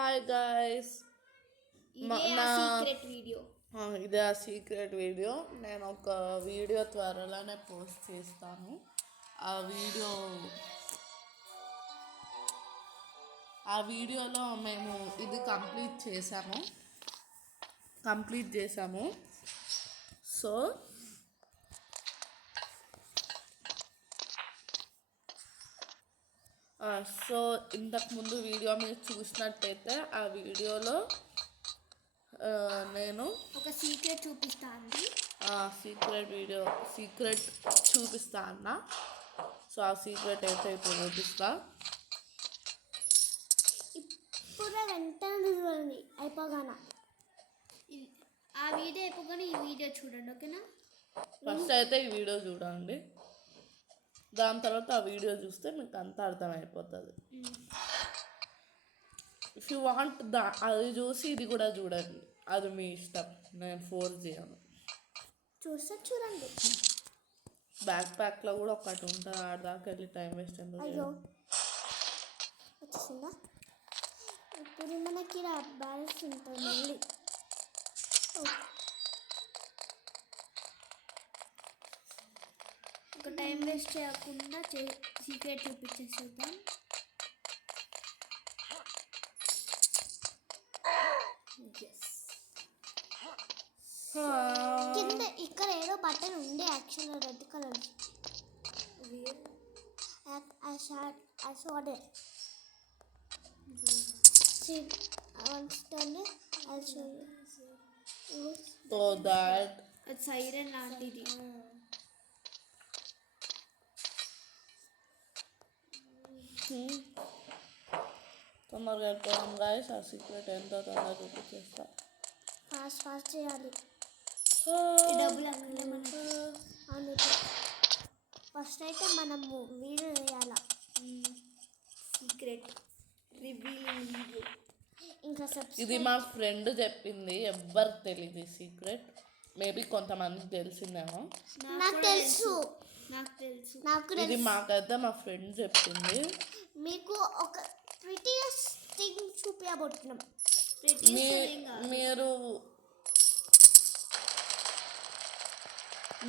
Hi guys, ఇదే ఆ secret video. నేను ఒక వీడియో త్వరలోనే పోస్ట్ చేస్తాను. ఆ వీడియో ఆ వీడియోలో మేము ఇది కంప్లీట్ చేసాము. సో ఇంతకుముందు వీడియో మీరు చూసినట్టయితే ఆ వీడియోలో నేను ఒక సీక్రెట్ చూపిస్తాను. సీక్రెట్ చూపిస్తా అన్న. సో ఆ సీక్రెట్ అయితే ఇప్పుడు చూపిస్తా. ఇప్పుడు వెంటనే చూడండి, అయిపోగానే ఆ వీడియో అయిపోగానే ఈ వీడియో చూడండి, ఓకేనా? ఫస్ట్ అయితే ఈ వీడియో చూడండి, దాని తర్వాత ఆ వీడియో చూస్తే మీకు అంతా అర్థమైపోతుంది. ఇఫ్ యూ వాంట్ అది చూసి ఇది కూడా చూడండి, అది మీ ఇష్టం, నేను ఫోర్స్ చేయను. చూడండి. బ్యాక్ ప్యాక్లో కూడా ఒకటి ఉంటుంది, ఆడదాకా వెళ్ళి టైం వేస్ట్ ఎందుకు? అయ్యో వచ్చేసిందా? ఇప్పుడు మనకి బ్యాలెన్స్ ఉంటుంది. మళ్ళీ ఒక టైం వేస్ట్ చేయకుండా సీక్రెట్ చూపించేసేద్దాం. కింద ఇక్కడ ఏదో బటన్ ఉంది, actual red colour. I saw it. See, once done, I'll show you. So that siren లాంటిది. తొందరగా వెళ్ళిపోయాం గాయస్. ఆ సీక్రెట్ ఎంతో తొందరగా చూపించేస్తా. ఫాస్ట్ చేయాలి. డబ్బులు అన్నీ మనకి. ఫస్ట్ అయితే మనము వీడియో చేయాలా, సీక్రెట్ రివీలింగ్ వీడియో. ఇంకా ఇది మా ఫ్రెండ్ చెప్పింది, ఎవ్వరికి తెలియదు ఈ సీక్రెట్. మేబీ కొంతమందికి తెలిసిందేమో. నాకు తెలుసు. ఇది మాకైతే మా ఫ్రెండ్ చెప్పింది. మీకు ఒక ప్రిటియస్ట్ థింగ్ చూపించబోతున్నాం.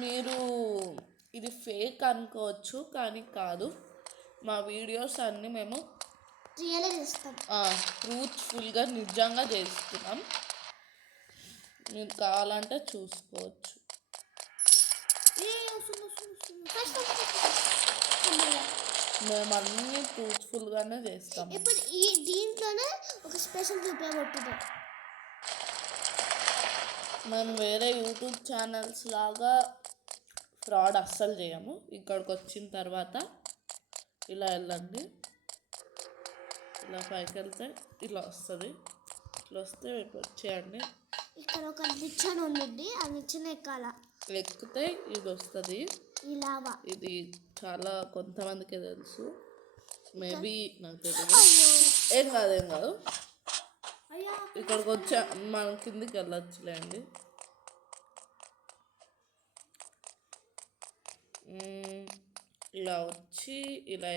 మీరు ఇది ఫేక్ అనుకోవచ్చు, కానీ కాదు. మా వీడియోస్ అన్నీ మేము రియల్గా చేస్తాం, ట్రూత్ఫుల్గా నిజంగా చేస్తున్నాం. మీరు కావాలంటే చూసుకోవచ్చు. మేము అన్నీ ట్రూత్ఫుల్గానే చేస్తాం. ఇప్పుడు దీంట్లోనే ఒక స్పెషల్ చూపించబోతుంది. మేము వేరే యూట్యూబ్ ఛానల్స్ లాగా ఫ్రాడ్ అస్సలు చేయము. ఇక్కడికి వచ్చిన తర్వాత ఇలా వెళ్ళండి, ఇలా పైకి వెళ్తే ఇలా వస్తుంది. ఇట్లా వస్తే వచ్చేయండి. ఇక్కడ ఒక నిచ్చెన ఉంది, ఆ నిచ్చెన ఎక్కితే ఇది వస్తుంది. ఇది చాలా కొంతమందికి తెలుసు, మేబీ నాకు తెలియదు. ఏం కాదు. ఇక్కడికి వచ్చా మనం కిందికి వెళ్ళొచ్చులేండి. ఇలా వచ్చి ఇలా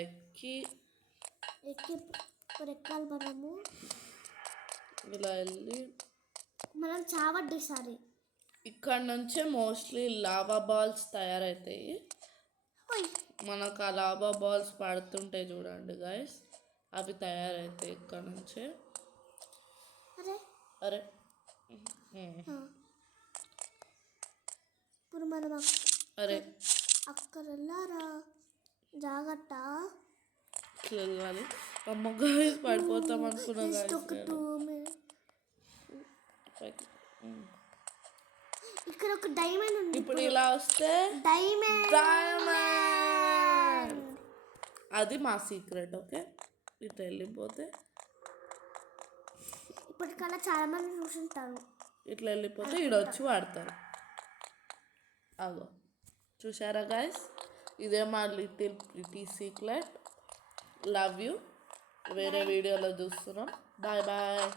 ఎక్కాలి మనము. ఇలా వెళ్ళి మనం చావడ్డి సారి. ఇక్కడ నుంచే మోస్ట్లీ లావా బాల్స్ తయారవుతాయి. మనకు ఆ లావా బాల్స్ పడుతుంటాయి చూడండి గాయస్, అవి తయారవుతాయి ఇక్కడ నుంచే. అరే ఇప్పుడు మనం అక్కడ వెళ్ళారా? జాగ్రత్త, వెళ్ళాలి. అమ్మ గాయస్ పడిపోతాం అనుకున్నా. ఇక్కడ ఒక డైమండ్ ఉంది. ఇప్పుడు ఇలా వస్తే డైమండ్, అది మా సీక్రెట్. ఓకే, ఇట్లా వెళ్ళిపోతే ఇప్పటికల్లా చాలా మంది చూసుంటారు. ఇట్లా వెళ్ళిపోతే ఈడ వచ్చి వాడతారు. అగో చూసారా గాయస్, ఇదే మా little pretty secret. Love you. వేరే వీడియోలో చూస్తున్నాం. Bye guys.